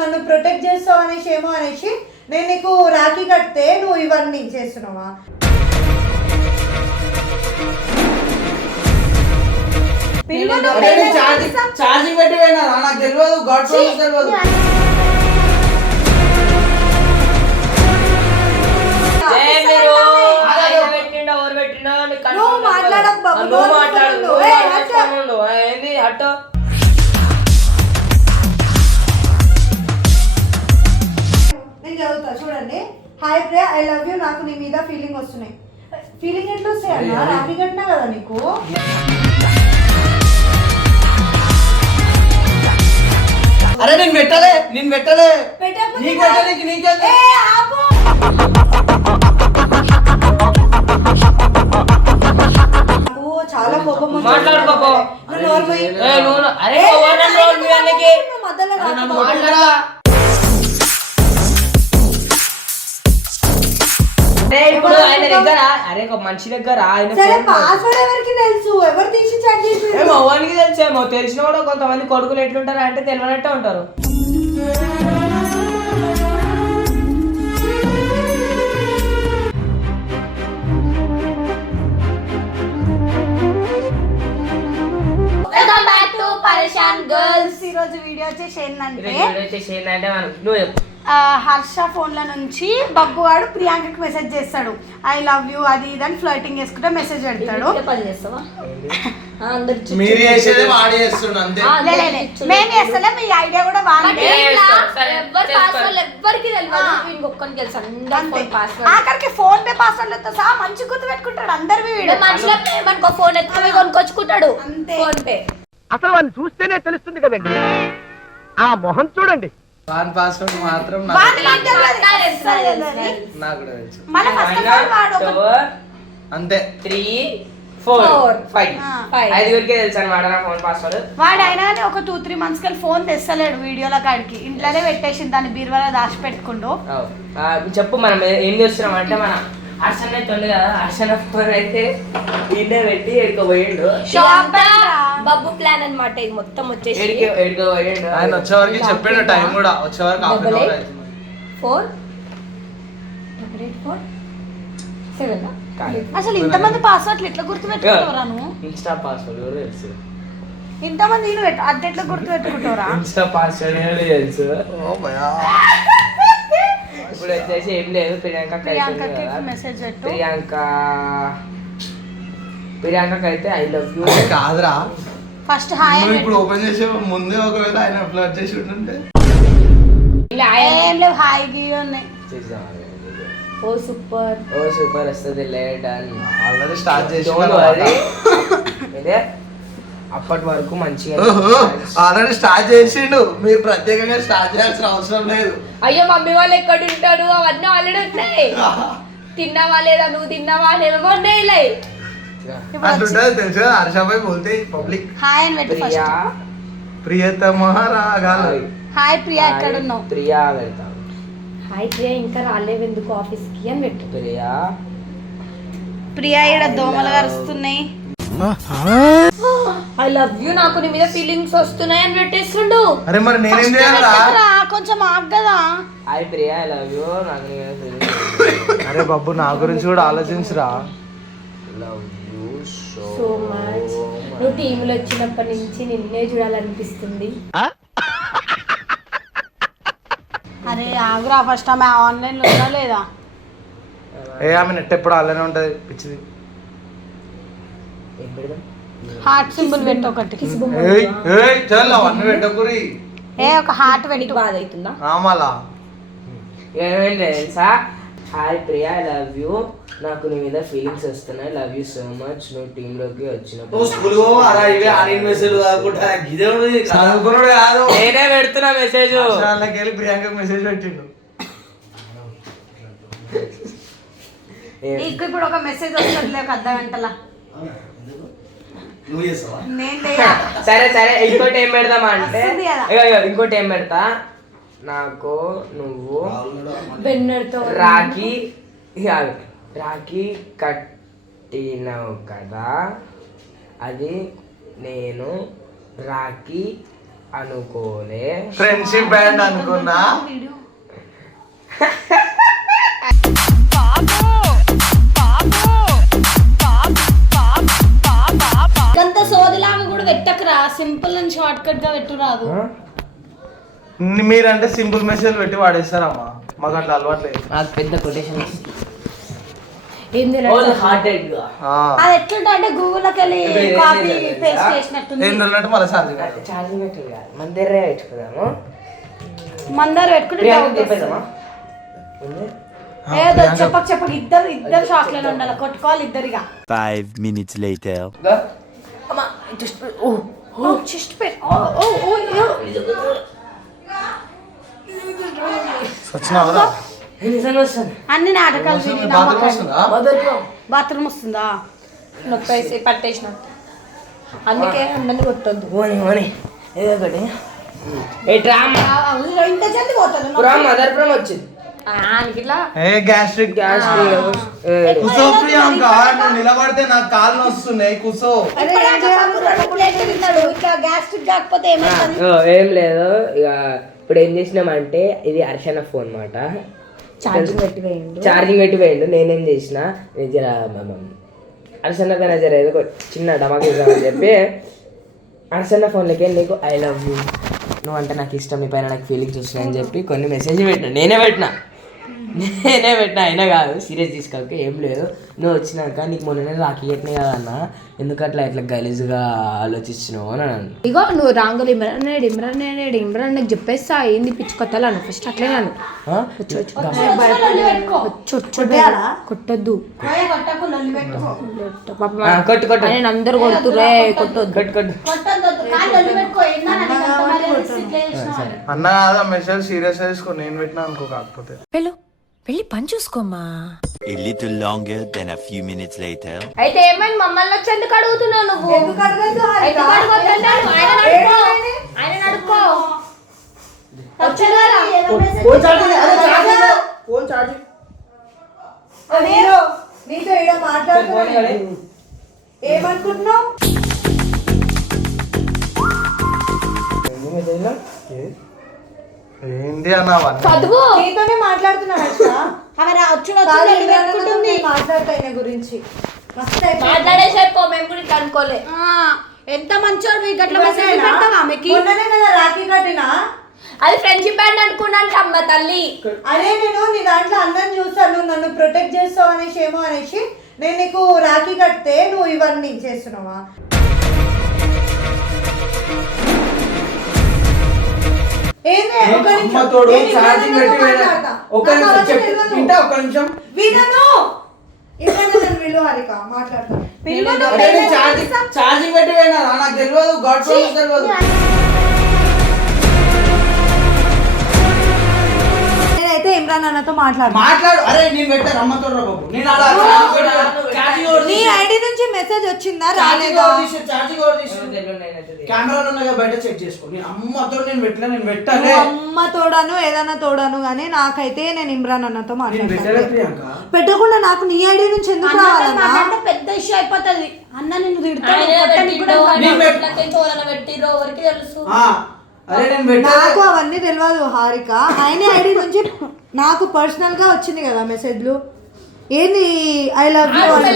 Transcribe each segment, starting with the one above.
నన్ను ప్రొటెక్ట్ చేస్తావు అనేసి ఏమో అనేసి నేను నీకు రాఖీ కడితే నువ్వు ఇవన్నీ చేస్తున్నావా? ఛార్జింగ్ పెట్టి పోయినా నాకు తెలియదు, గాడ్ ప్రామిస్ తెలియదు. నువ్వు మాట్లాడకు బాబు, నువ్వు మాట్లాడు. ఏంది అట్టో నేను చదువుతా చూడండి. Hi Priya, I love you. నాకు నీ మీద ఫీలింగ్ వస్తున్నాయి. ఫీలింగ్ ఎట్లా వస్తాయి అన్న? రాఖీ కట్టినా కదా నీకు. అరే నేను పెట్టలే నీకు పెట్టడానికి నీకే చాలా కోపం మాట్లాడు బాబు. ఇప్పుడు ఆయన దగ్గర అరే ఒక మనిషి దగ్గర ఆయన పాస్వర్డ్ ఎవరికి తెలుసు? ఎవరు తీసి చాట్ చేసి? మవ్వానికి తెలిసేమో. తెలిసిన కూడా కొంతమంది కొడుకులు ఎట్లుంటారు అంటే తెలియనట్టే ఉంటారు. ఈ రోజు వీడియో వచ్చేసి ఏంటంటే నువ్వు హర్ష ఫోన్ల నుంచి బగ్గువాడు ప్రియాంకకి మెసేజ్ చేస్తాడు, ఐ లవ్ యూ అది ఇది అని ఫ్లర్టింగ్ చేసుకుంటే మెసేజ్ పెడతాడు. మీరు చేసేది వాడి చేస్తుండు అంతే. మేము చేస్తలే, మీ ఐడియా కూడా బాగుంది. ఆఖరికి ఫోన్ పే పాస్వర్డ్లతో సహా మంచి గుర్తు పెట్టుకుంటాడు అందరివి. వీడు ఫోన్ ఎత్తుకొని కొనుక్కొచ్చుకుంటాడు ఫోన్ పే. అసలు వాడిని చూస్తేనే తెలుస్తుంది కదండి, ఆ మొహం చూడండి. వాన్ పాస్వర్డ్ మాత్రం నాకు కూడా తెలుసు అంతే. 3 4 5 ఐదుగురికే తెలుసు అనమాట నా ఫోన్ పాస్వర్డ్. వాడు అయినా కానీ ఒక 2-3 months కి ఫోన్ తెస్తలేడు వీడియోల కాడికి. ఇంట్లోనే పెట్టేసి దాన్ని బీరువాలో దాచి పెట్టుకుంటూ. చెప్పు మనం ఏం చేస్తున్నాం అంటే మన హర్షణ అయితే ఉంది కదా, హర్షణ ఫోన్ అయితే ఇంటే పెట్టి ఎడుకో పోయిండు. బబ్బు ప్లాన్ అన్నమాట ఇది మొత్తం వచ్చేసి. ఎడుకో పోయిండు. ఆయన వచ్చేవరకు చెప్పాడు టైం కూడా, వచ్చేవరకు 1/2 hour అవుతుంది. 4 7 అసలు ఇంతమంది పాస్వర్డ్లు ఎట్లా గుర్తు పెట్టుకుంటారా నువ్వు? ఇన్స్టా పాస్వర్డ్ కూడా తెలుసు. ఇంతమంది అది ఎట్లా గుర్తు పెట్టుకుంటారా? ఇన్స్టా పాస్వర్డ్ కూడా తెలుసు. ఇప్పుడు వచ్చేసి ఏం లేదు, ప్రియాంకకి మెసేజ్ పెట్టు. ప్రియాంకకి అయితే ఐ లవ్ యూ కాదురా. ఫస్ట్ హాయ్ ఇప్పుడు ఓపెన్ చేసే ముందే ఒకవేళ ఆయన ఫ్లర్ట్ చేసి ఉంటుంటే ఏం లేవు, హాయ్ గివ్ ఉన్నాయి. ఓ సూపర్ వస్తుంది. డన్ ఆల్రెడీ స్టార్ట్ చేసి అప్పటి వరకు మంచిగా ఆల్రెడీ స్టార్ట్ చేసిండు. మీరు ప్రత్యేకంగా స్టార్ట్ చేయాల్సిన అవసరం లేదు. అయ్యో మమ్మీ వాళ్ళు ఎక్కడ ఉంటారు అవన్నీ ఆల్రెడీ ఉన్నాయి. తిన్నావా లేదా, నువ్వు తిన్నావా లేవో ఉన్నాయి. అంటుంటది తెలుసు కదా, హర్షాబాయ్ బోల్తే పబ్లిక్. హాయ్ అని పెట్టు ప్రియా ప్రియతమ రాగాలు. హాయ్ ప్రియా ఎక్కడ ఉన్నావు? ప్రియా వెళ్తాను. హాయ్ ప్రియా ఇంకా రాలేవు ఎందుకు ఆఫీస్ కి అని పెట్టు. ప్రియా ఇక్కడ దోమలు కరుస్తున్నాయి. ఐ లవ్ యూ నాకు నీ మీద ఫీలింగ్స్ వస్తున్నాయి అని పెట్టేస్తుండు. అరే మరి నేనేం చేయాలా? కొంచెం ఆగు కదా. Hi Priya I love you నాకు. అరే బాబు నా గురించి కూడా ఆలోచించురా. Love you so much. నువ్వు టీంలో వచ్చినప్పటి నుంచి నిన్నే చూడాలనిపిస్తుంది. అరే ఆగురా, ఫస్ట్ ఆమె ఆన్లైన్ లో ఉందా లేదా? ఆమె నెట్ ఎప్పుడు అలానే ఉంటది పిచ్చిది. హార్ట్ సింబల్ పెట్టు ఒకటి. అవన్నీ పెట్టకురి. ఒక హార్ట్ పెట్టు. బాధ అవుతుందా? రామాలా ఏమైంది తెలుసా? Hi Priya I love you నాకు నీ మీద ఫీలింగ్స్ వస్తున్నాయి. Love you so much. నువ్వు టీమ్ లోకి వచ్చినప్పుడు నేనే పెడుతున్నా మెసేజ్. ప్రియాంక మెసేజ్ పెట్టిండు. నీకు ఇప్పుడు ఒక మెసేజ్ వస్తుంది ఒక అర్ధ గంటలా. సరే సరే ఇంకోటి ఏం పెడదామా అంటే ఇంకోటి ఏం పెడతా, నాకు నువ్వు రాఖీ కట్టినావు కదా, అది నేను రాఖీ అనుకోలే. ఫ్రెండ్షిప్ బ్యాండ్ అనుకున్నా. అంత సోదిలాగా కూడా పెట్టకరా, సింపుల్ అండ్ షార్ట్ కట్ గా పెట్టు రాదు. మీరంటే సింపుల్ మెసేజ్ పెట్టి వాడేస్తారమ్మా, మాకు అట్లా అలవాట్లేదు. నాకు పెద్ద కొటేషన్ ఏంది హార్టెడ్ గా అది ఎట్లుంటా అంటే గూగుల్ లోకి వెళ్ళి కాపీ పేస్ట్ చేసినట్టుంది. ఏంటంటే మళ్ళీ సాధ్యం ఛార్జింగ్ పెట్టి కాదు, మన దగ్గర పెట్టుకున్నాము. మందారు పెట్టుకుంటే ఏదో చెప్పక ఇద్దరు షాక్ లోనే ఉండాలి, కొట్టుకోవాలి ఇద్దరిగా. 5 minutes later. చెస్ట్ పెట్ వచ్చినావా? నిజంగా వస్తాను. అన్ని నాటకాలు విని బాత్రూమ్ వస్తుందా? బాత్రూమ్ వస్తుందా? నొప్పేసి పట్టేసిన, అందుకే అందరిని కొట్టొద్దు. ఓని ఏదో ఒకటి. ఏ డ్రామా ఇంత జల్ది పోతాను. మదర్పురం వచ్చింది. ఇట్లా ఏ గ్యాస్ట్రిక్ కుసో ప్రియాంక, నువ్వు నిలబడితే నాకు కాళ్ళు వస్తున్నాయి. కుసో గ్యాస్ట్రిక్ కాకపోతే ఏమైంది? ఏం లేదు. ఇక ఇప్పుడు ఏం చేసినామంటే ఇది హర్షణ ఫోన్ మాట, ఛార్జింగ్ పెట్టి పోయిండు. నేనేం చేసిన జర హర్షణ పైన జర ఏదో చిన్న డమాక్ ఇద్దామని చెప్పి హర్షణ ఫోన్లోకి నీకు ఐ లవ్ యూ, నువ్వు అంటే నాకు ఇష్టం, నీ పైన నాకు ఫీలింగ్స్ వస్తున్నాయని చెప్పి కొన్ని మెసేజ్ పెట్టినా. నేనే పెట్టినా అయినా కాదు, సీరియస్ తీసుకోక. ఏం లేదు, నువ్వు వచ్చినాక నీకు మొన్ననే రాఖీ కట్టినాయి కదా అన్న, ఎందుకు అట్లా ఇట్లా గలీజుగా ఆలోచిస్తున్నావు అని అన్నాను. ఇగో నువ్వు రాంగులు ఇమ్రాన్ నాకు చెప్పేస్తా ఏంది పిచ్చి కొట్టాలను ఫస్ట్ అట్లే నన్ను కొట్టొద్దు నేను అందరు కొడుతురే కొట్టొద్దు. అన్న కాదా మెసేజ్ సీరియస్ తీసుకో, నేను పెట్టినా అనుకో. కాకపోతే వెళ్ళి పని చూసుకోమ్మా. A little longer than a few minutes later. అయితే ఏమైంది మమ్మల్ని వచ్చి ఎందుకు అడుగుతున్నావు నువ్వు? ఎందుకు అడగద్దు? ఆయన అడుక్కో. నీతో ఇక్కడ మాట్లాడుతున్నా, ఏమనుకుంటున్నావు? ఏంటి అన్న చదువు నీతోనే మాట్లాడుతున్నా. మాట్లాడతా ఆయన గురించి మాట్లాడేసేపో, మేము కూడా ఇట్లా అనుకోలే. ఎంత మంచోడు గట్ల మెసేజ్ పెడతావా ఆమెకి? మొన్ననే కదా రాఖీ కట్టినా. అది ఫ్రెండ్షిప్ బ్యాండ్ అనుకున్నాను అమ్మ తల్లి. అరే నేను నీ దాంట్లో అందరిని చూస్తాను, నువ్వు నన్ను ప్రొటెక్ట్ చేస్తావు అనేసి ఏమో అనేసి నేను నీకు రాఖీ కడితే నువ్వు ఇవన్నీ చేస్తున్నావా? ఏంది? ఒక నిమిషం వీళ్ళను వీళ్ళు హారిక మాట్లాడతాను. ఛార్జింగ్ పెట్టి పోయినా నాకు తెలియదు, గాడ్ ఫోన్ తెలియదు. నేనైతే ఇమ్రాన్ అన్నతో మాట్లాడు. అరే నేను పెట్టా రమ్మతో బాబు, నేను నీ ఐడి నుంచి మెసేజ్ వచ్చిందా రాలేదా? కెమెరాలు ఉన్నాయో బయట చెక్ చేసుకో. నేను అమ్మతో నేను పెట్టలే. అమ్మ తోడాను ఏదైనా తోడాను కానీ నాకైతే నేను ఇమ్రాన్ అన్నతో మాట్లాడతాను. పెట్టకుండా నాకు నీ ఐడి నుంచి ఎందుకు రావాలన్నా? పెద్ద ఇష్యూ అయిపోతుంది. అన్న నిన్ను తెలుసు. నాకు అవన్నీ తెలియదు హారిక. ఆయన ఐడి నుంచి నాకు పర్సనల్ గా వచ్చింది కదా మెసేజ్లు. ఏంది ఐ లవ్ యూ అంట.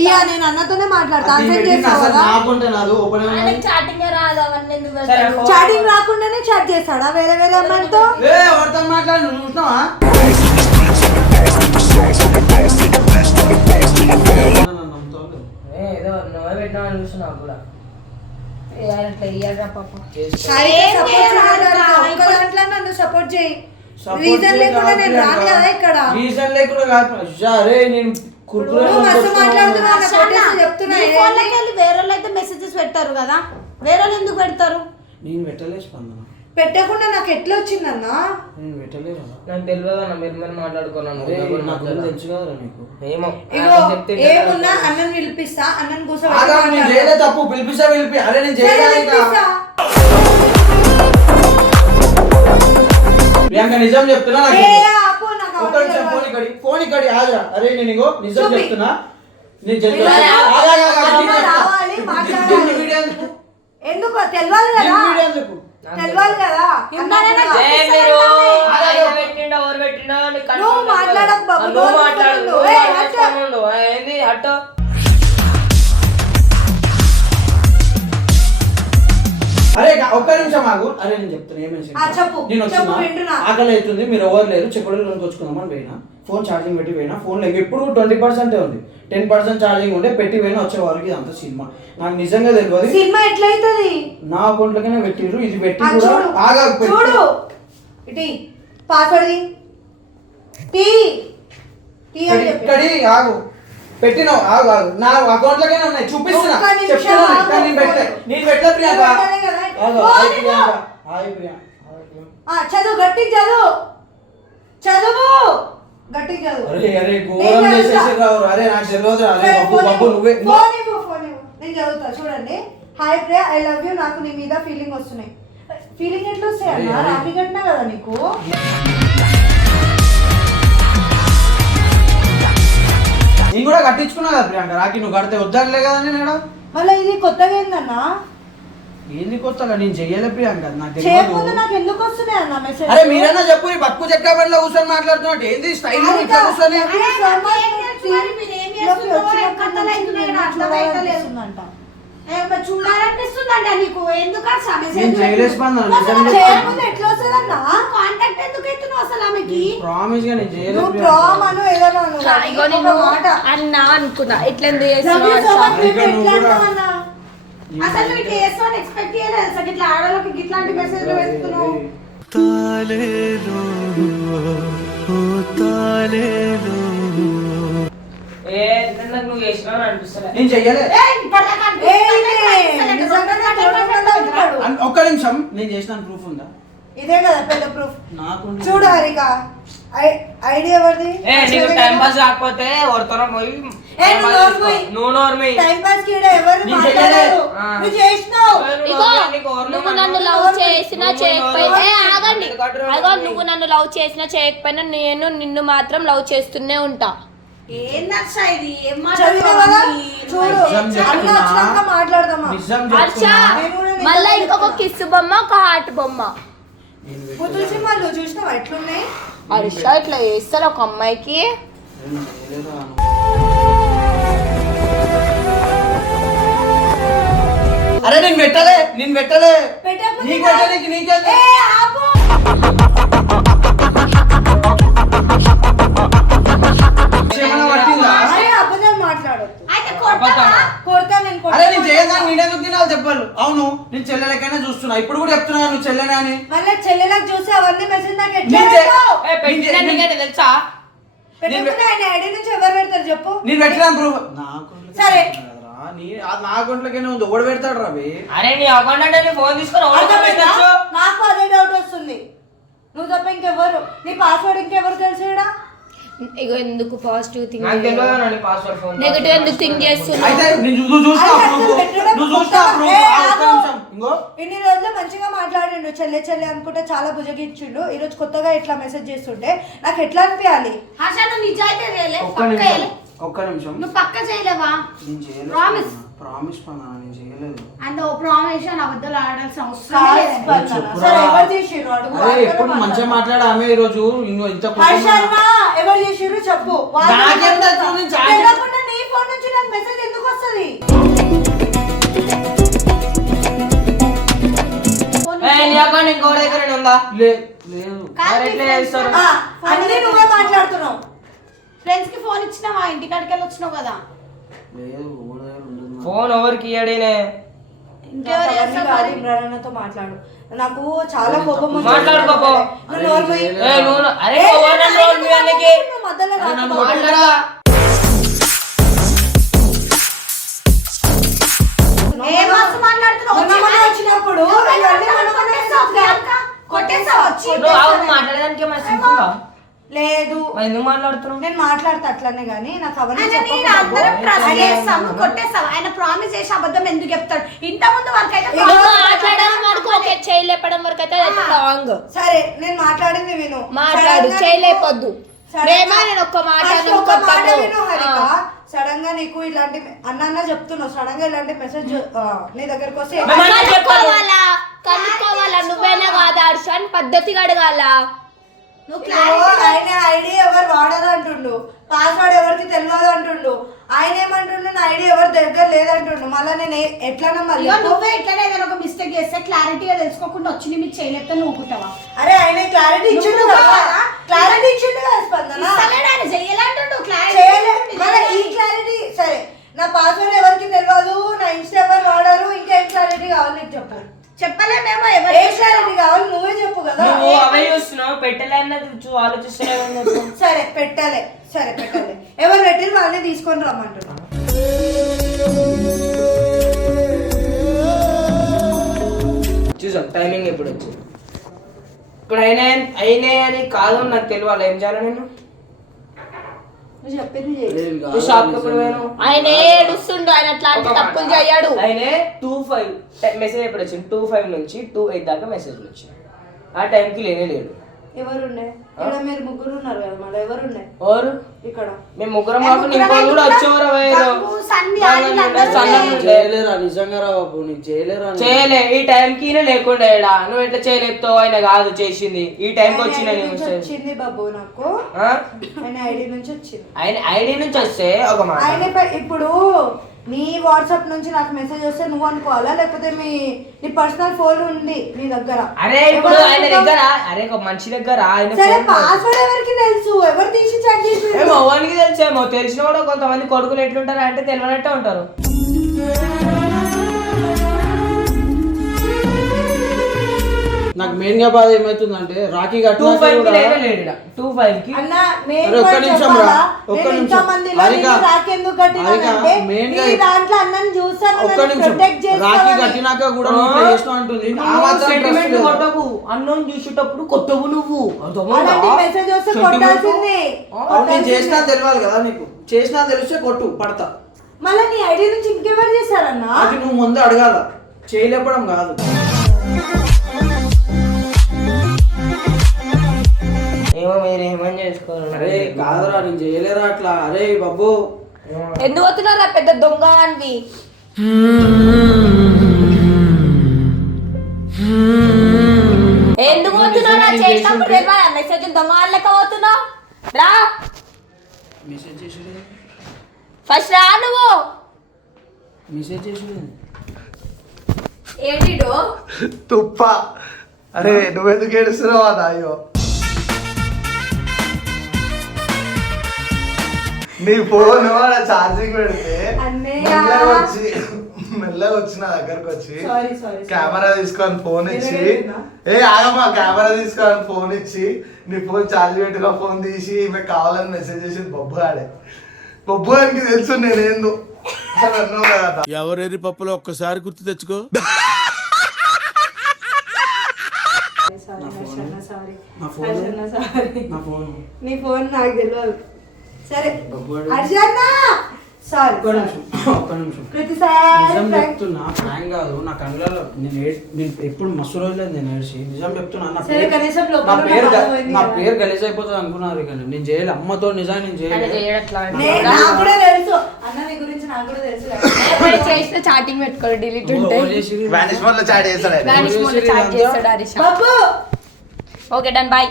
ఇయా నేను అన్నతోనే మాట్లాడతాను. చాటింగ్ రాకుండానే చాట్ చేస్తాడా వేరే వేరే అమ్మాయిలతో? మాట్లాడు చూసినావా? ఏదో నువ్వే పెట్టినావు అనిపిస్తున్నావు కూడా. నన్ను సపోర్ట్ చేయి. రీజన్ లేకుండా నేను రాను కదా ఇక్కడ. రీజన్ లేకుండా కాదు. అరే నేను వేరే అయితే మెసేజెస్ పెట్టారు కదా, వేరే ఎందుకు పెడతారు? నేను పెట్టలే స్పందన. పెట్టకుండా నాకు ఎట్లా వచ్చిందన్నా? నేను పెట్టలేదు. నాకు తెలియదు అన్న, మీరు మరి మాట్లాడుకున్నాను. తెలుసు కదా నీకు. ఏమో ఏమున్నా అన్నను పిలిపిస్తా, అన్నను కోసం తప్పు పిలిపిస్తా. అరే నేను చేయలేదు. ప్రియాంక నిజం చెప్తున్నా. ఫోన్ ఇక్కడి ఆగా. అరే నేను ఇంకో నిజం చెప్తున్నా. నేను ఎందుకు తెలియాలి కదా, వీడియో ఎందుకు? తెలియాలి కదా. నువ్వు మాట్లాడకు బాబు, ఏంది అట్టో అరే ఒక్క నిమిషం ఆగు. అరే నేను చెప్తాను ఏమేమి చెప్పు, నేను చెప్పు, వచ్చిన వింటున్నా. ఆకలి అవుతుంది, మీరు ఎవరు లేరు, చెప్పుడులోకి వచ్చుకుందామని పోయినా, ఫోన్ ఛార్జింగ్ పెట్టి పోయినా, ఫోన్లో ఎప్పుడు 20% ఉంది, 10% ఛార్జింగ్ ఉండే పెట్టి పోయినా వచ్చే వరకు ఇదంతా సినిమా. నాకు నిజంగా తెలియదు సినిమా ఎట్లయితుంది. నా అకౌంట్లోనే పెట్టిర్రు, ఇది పెట్టి కూడా చూడు ఇటీ పాస్వర్డ్ ఇక్కడి ఆగు పెట్టినావు, ఆగు ఆగు, నా అకౌంట్ లోనే ఉన్నాయి, చూపిస్తున్నా, చెప్తున్నా, కానీ నేను పెట్టలే, నేను పెట్టలే ప్రియాంక. ఆగు, హాయ్ ప్రియాంక, హాయ్ ప్రియాంక. చదువు గట్టి చదువు, చదువు గట్టి చదువు. అరే అరే ఘోరం చేసేసి రావు. అరే నాకు తెలియదు. అరే బాబు బాబు నువ్వే ఫోన్ నేను చదువుతా చూడండి. Hi Priya, I love you. నాకు నీ మీద ఫీలింగ్ వస్తున్నాయి. ఫీలింగ్ ఎట్లా వస్తాయి అన్న, రాఖీ కట్టినా కదా నీకు. నేను కూడా కట్టించుకున్నా కదా ప్రియాంక రాఖీ, నువ్వు కడితే వద్దలే కదా నేను. మళ్ళీ ఇది కొత్తగా ఏందన్నా, ఏంది కొత్తగా? నేను చెయ్యలే ప్రియాంక, నాకు చేయకపోతే తెలియదు. నాకు ఎందుకు వస్తున్నాయి అన్న మెసేజ్? అరే మీరైనా చెప్పు, ఈ బక్కు చెక్క బండిలో కూర్చొని మాట్లాడుతున్నట్టు ఏంది స్టైల్ ఇట్లా కూర్చొని? చూడాలనిపిస్తుందంట నీకు. ఎందుకు నేను చేయలేదు స్పందన, నిజంగా ఎట్లా వస్తుందన్నా? కాంటాక్ట్ ఎందుకు అవుతున్నావు అసలు ఆమెకి? ప్రామిస్ గా నేను చేయలేదు నువ్వు ప్రియాంక. ప్రామ్ అను ఏదైనా అను. ఇగో నేను అన్నా అనుకున్నా ఎట్లా ఎందుకు Love you so చేస్తున్నావు much, నువ్వు ఎట్లా అంటావన్నా? అసలు నువ్వు ఇట్లా చేస్తావని ఎక్స్పెక్ట్ చేయలేదు. అసలు ఇట్లా ఆడవాళ్ళకి ఇట్లాంటి మెసేజ్లు వేస్తున్నావు. నువ్వు చేసినావు అనిపిస్తుంది. నేను చెయ్యలే. నిజంగా నాకు చూడకుండా ఉంటాడు. ఒక్క నిమిషం, నేను చేసిన ప్రూఫ్ ఉందా? ఇదే కదా పెద్ద ప్రూఫ్. నాకు చూడు హరిక, ఐడియా ఎవరిది? నీకు టైం పాస్ కాకపోతే ఎవరితోనో పోయి నువ్వు నోర్మి టైం పాస్ కి ఈడ ఎవరు నేను మాట్లాడరు. ఆ. నువ్వు చేసినావు. ఇగో నువ్వు నన్ను లవ్ చేసినా చేయకపోయినా ఆగండి. అగో నువ్వు నన్ను లవ్ చేసినా చేయకపోయినా నేను నిన్ను మాత్రం లవ్ చేస్తూనే ఉంటా. ఏం నచ్చ ఇది? ఏం చదివినా కదా? చూడు నిజం చెప్తున్నా. అన్న వచ్చినాక మాట్లాడదామా? నిజం హర్ష చెప్తున్నా. మళ్ళా ఇంకొక కిస్ బొమ్మ ఒక హార్ట్ బొమ్మ. పుతుల సినిమాలు చూసినావా ఎట్లున్నాయి? హర్ష ఇట్లా చేస్తారు ఒక అమ్మాయికి. నేను చేయలేదు అను. అరే నేను పెట్టలే, నేను పెట్టలే. పెట్టకపోతే నీకు పెట్టడానికి నీకేంది? ఏ, ఆపు. ఏమైనా పట్టిందా? అరే అబద్ధాలు మాట్లాడొద్దు. అయితే కొడతావా? కొడతా నేను కొడతా. అరే నేను చేయగానే నేనెందుకు తినాలి చెప్పాలి? అవును నేను చెల్లెలకైనా చూస్తున్నా, ఇప్పుడు కూడా చెప్తున్నా నువ్వు చెల్లెనే అని. మళ్ళీ చెల్లెలకు చూసి అవన్నీ మెసేజ్ నాకు ఎట్లా నేను పెడతావు? తెలుసా పెట్టకపోతే ఆయన ఐడి నుంచి ఎవరు పెడతారు చెప్పు? నేను పెట్టిన ప్రూఫ్ నాకు సరే. నా అకౌంట్లోనే ఉంది, ఓడి పెడతాడు రవి. అరే నీ అకౌంట్ అంటే నీ ఫోన్ తీసుకొని అర్థమైందా? నాకు అదే డౌట్ వస్తుంది. నువ్వు తప్ప ఇంకెవరు? నీ పాస్వర్డ్ ఇంకెవరు తెలుసు ఈడ? ఇగో ఎందుకు పాజిటివ్ థింక్ నాకు తెలియదు నీ పాస్వర్డ్ ఫోన్ నెగటివ్ ఎందుకు థింక్ చేస్తున్నావు? అయితే నువ్వు చూస్తా అరే, proof. అసలు పెట్టడం నువ్వు చూస్తా కొత్తగా. proof. ఏ, ఒక్క ఆగు. నిమిషం. ఇంగో ఇన్ని రోజులు మంచిగా మాట్లాడిండు, చెల్లె చెల్లె అనుకుంటే చాలా భుజగిచ్చిండు. ఈ రోజు కొత్తగా ఇట్లా మెసేజ్ చేస్తుంటే నాకు ఎట్లా అనిపించాలి? హర్ష నువ్వు నిజాయితీ చేయలే? ఒక్క పక్క నిమిషం, చేయలే? ఒక్క నిమిషం. నువ్వు పక్క చేయలేవా? నేను చేయలేదు. Promise. ప్రామిస్ పన్నా, నేను చేయలేదు. అంత ప్రామిస్ అని అబద్ధాలు ఆడాల్సిన అవసరం కాదు, లేదు. స్పందన. సరే, ఎవరు చేసిర్రు అడుగు. అరే వాళ్ళతో ఎప్పుడు మంచిగా మాట్లాడు. మాట్లాడా ఆమె ఈ రోజు ఇంకో ఇంత హర్ష అన్న, ఎవరు చేసిర్రు చెప్పు. వాళ్ళతో నాకేం మాట్లాడతా. తెలుసు, నేను చాలా- తెలియకుండా నీ ఫోన్ నుంచి నాకు మెసేజ్ ఎందుకు వస్తుంది? నీ అకౌంట్ ఇంకో దగ్గర ఉందా? లేదు. కాదు, మరి ఎట్లా చేస్తారు? ఆ, అన్నీ నువ్వే మాట్లాడుతున్నావు. ఫ్రెండ్స్ కి ఫోన్ ఇచ్చినావా? ఇంటికాడికి వెళ్ళి వచ్చినావు కదా. లేదు, ఓడి దగ్గర ఉండదు. ఫోన్ ఎవరికి ఇయ్యడేనే ఇంకెవరు అవన్నీ చేస్తారు కాదు, మరి? ఇమ్రాన్ అన్నతో మాట్లాడు. నాకు చాలా కోపం వచ్చింది. మాట్లాడుకోపో. నువ్వు నోరు మూయి. అరే ఏ, ఎవరు నన్ను రోల్ మీద నీకు? నువ్వు మధ్యలో అరే, నన్ను రాకు. మాట్లాడా ఏం మస్తు మాట్లాడుతున్నావు? మొన్న మొన్న వచ్చినప్పుడు ఇవన్నీ మొన్న మొన్న కొట్టేసావు వచ్చి. నువ్వు ఆవు మాట్లాడడానికి మన సింపుల్గా లేదు, మరి ఎందుకు మాట్లాడుతున్నావు? నేను మాట్లాడతా అట్లనే గానీ నాకు అవన్నీ ఆయన నేను చెప్పకు. అందరం ట్రస్ట్ చేస్తాం. నువ్వు కొట్టేస్తావు. ఆయన ప్రామిస్ చేసి అబద్ధం ఎందుకు చెప్తాడు? ఇంత ముందు వరకు అయితే ఇగో మాట్లాడడం వరకు ఓకే, చేయలేపడం వరకు అయితే రాంగ్. సరే నేను మాట్లాడింది విను. మాట్లాడు, సడన్గా చేయలేపొద్దు. ప్రేమ నేను ఒక్క మాట సడన్ గా నీకు ఇలాంటి అన్న చెప్తున్నావు, సడన్ గా ఇలాంటి మెసేజ్ నీ దగ్గరకు వస్తే కనుక్కోవాలా? నువ్వేనా కాదా హర్షన్? పద్ధతిగా అడగాల. ఆయన ఐడి ఎవరు వాడదు అంటుండు, పాస్వర్డ్ ఎవరికి తెలియదు అంటుండు, ఆయన ఏమంటుండు నా ఐడి ఎవరి దగ్గర లేదంటుండు. మళ్ళీ నేను ఎట్లా నమ్మాలి? నువ్వే ఇట్లనే ఏదైనా ఒక మిస్టేక్ చేస్తే క్లారిటీగా తెలుసుకోకుండా వచ్చి మీకు చేయలేకపోతే నువ్వుకుంటావా? అరే ఆయన క్లారిటీ ఇచ్చిండు కదా, క్లారిటీ ఇచ్చిండు కదా స్పందన. ఈ క్లారిటీ సరే, నా పాస్వర్డ్ ఎవరికి తెలియదు, నా ఇన్స్టా ఎవరు వాడరు, ఇంకా ఏం క్లారిటీ కావాలి నీకు చెప్పు. చెప్పలేమేమో ఏ క్లారిటీ కావాలి నువ్వే చెప్పు కదా. సరే పెట్టాలి, సరే పెట్టాలి. ఎవరు పెట్టి వాళ్ళని తీసుకొని రమ్మంటున్నా. చూసాం టైమింగ్ ఎప్పుడు వచ్చింది. ఇప్పుడు అయినా అని కాదు నాకు తెలియాలి. ఏం చేయాలి నేను? నువ్వు చెప్పింది షాప్ ఎప్పుడు పోయాను? ఆయన ఏడుస్తుండు, ఆయన అట్లాంటి తప్పులు చేయడు. ఆయన 2:05 మెసేజ్ ఎప్పుడు వచ్చింది? 2:05 నుంచి 2:08 దాకా మెసేజ్లు వచ్చినాయి. ఆ టైంకి లేడు. ఎవరుండే ఇక్కడ? మీరు ముగ్గురు ఉన్నారు కదా, మళ్ళీ ఎవరుండే ఎవరు ఇక్కడ? మేము ముగ్గురం మాకు ఇంకో కూడా వచ్చేవారు. చేయలే ఈ టైంకి లేకుండా నువ్వు ఎట్లా చేయలేపుతావు? ఆయన కాదు చేసింది, ఈ టైంకి వచ్చింది బాబు నాకు. ఆయన ఐడి నుంచి వచ్చింది. ఆయన ఐడి నుంచి వస్తే ఒక మాట. ఆయన ఇప్పుడు నీ వాట్సాప్ నుంచి నాకు మెసేజ్ వస్తే నువ్వు అనుకోవాలా, లేకపోతే నీ పర్సనల్ ఫోన్ ఉంది నీ దగ్గర? అరే ఇప్పుడు ఆయన దగ్గర, అరే ఒక మనిషి దగ్గర పాస్వర్డ్ ఎవరికి తెలుసు? ఎవరు తీసి చాట్ చేసి? ఎవరికి తెలుసేమో, తెలిసిన కూడా కొంతమంది కొడుకులు ఎట్లుంటారు అంటే తెలియనట్టే ఉంటారు. నాకు మెయిన్ గా బాధ ఏమైతుందంటే రాఖీ కట్టిన 2:05 కి అన్న ఒక్క నిమిషం రా, ఒక్క నిమిషం దాంట్లో అన్నని చూస్తాను, రాఖీ కట్టినాక కూడా నువ్వు చేస్తావు అంటుంది. అన్నం చూసేటప్పుడు కొట్టవు నువ్వు. మెసేజ్ వస్తే కొట్టాల్సింది. నేను చేసినా తెలియాలి కదా నీకు, చేసినా తెలిస్తే కొట్టు పడతా. మళ్ళీ నీ ఐడి నుంచి ఇంకెవరు చేశారన్నా? అది నువ్వు ముందు అడగాల, చేయలేపడం కాదు. ఏమో మీరు ఏమని చేసుకోవాలి? అరే కాదురా, నేను చేయలేరా అట్లా. అరే బాబు ఎందుకు వస్తున్నారా పెద్ద దొంగ అనివి? ఎందుకు పోతున్నారా? చేసినప్పుడు తెలియాలా? మెసేజ్ దొంగ లెక్క పోతున్నావు. రా మెసేజ్ చేసి ఫస్ట్ రా. నువ్వు మెసేజ్ చేసి ఏంటిడు తుప్ప. అరే నువ్వెందుకు ఏడుస్తున్నావా నాయో? నీ ఫోన్ ఛార్జింగ్ పెడితే మెల్లగా వచ్చి నా దగ్గరకు వచ్చి కెమెరా తీసుకొని ఫోన్ ఇచ్చి, ఆగమ్మా కెమెరా తీసుకొని ఫోన్ ఇచ్చి నీ ఫోన్ ఛార్జ్ పెట్టిన ఫోన్ తీసి మీకు కావాలని మెసేజ్ చేసి బొబ్బు ఆడే. బొబ్బు అని తెలుసు నేనేందు అన్నావు కదా. ఎవరేరి పప్పులో ఒక్కసారి గుర్తు తెచ్చుకో. నీ ఫోన్ నాకు తెలియదు. సరే ఒక్క నిమిషం నిజం చెప్తున్నా, ప్రాంక్ కాదు. నా కళ్ళలో నేను ఎప్పుడు మస్తు రోజులేదు నేను ఏడ్చి. నిజం చెప్తున్నా, నా పేరు గలీజ్ అయిపోతుంది అనుకున్నారు. ఇక నేను చేయలే, అమ్మతో నిజం నేను చేయలేదు. చేసిన చాటింగ్ పెట్టుకోవాలి, డిలీట్ ఉంటే ఓకే డన్ బాయ్.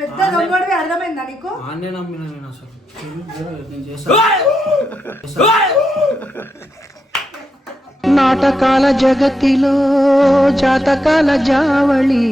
పెద్ద దొంగడివి అర్థమైందా నీకు? ఆన్నే నమ్మినా నేను అసలు నాటకాల జగతిలో జాతకాల జావళి